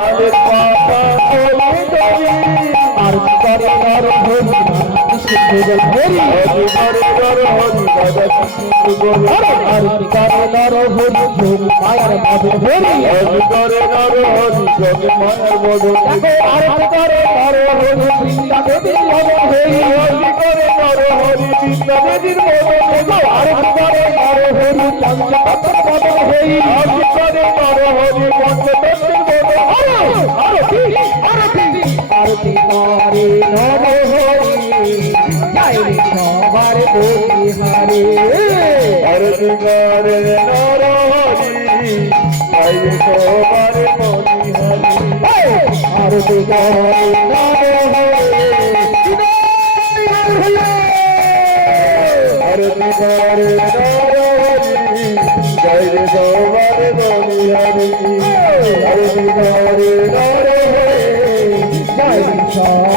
আরে বাবা বলে গরি আরতি করে নর হরি কৃষ্ণ হরি হরি হরি হরি হরি দাদা কৃষ্ণ বল আরতি করে নর হরি যোগ মায়ার মধু হরি হরি করে নর হরি যোগ মায়ার বদল আরতি করে নর হরি বৃন্দা দেবী মদন হরি হরি করে নর হরি বিদ্যা দেবীর বদল আরতি করে নর হরি পঞ্চতত্ত্ব মদন হরি হরি করে নর হরি পঞ্চতত্ত্বের বদল আরতি আরতি করে নর হরি জয় রে সবার বলি হরে আরতি করে নর হরি আই সবার মনি হরি আরতি করে নর হরি আরতি করে নর হরি জয় রে সবার মনি হরি আরতি করে নর হরি জয় রে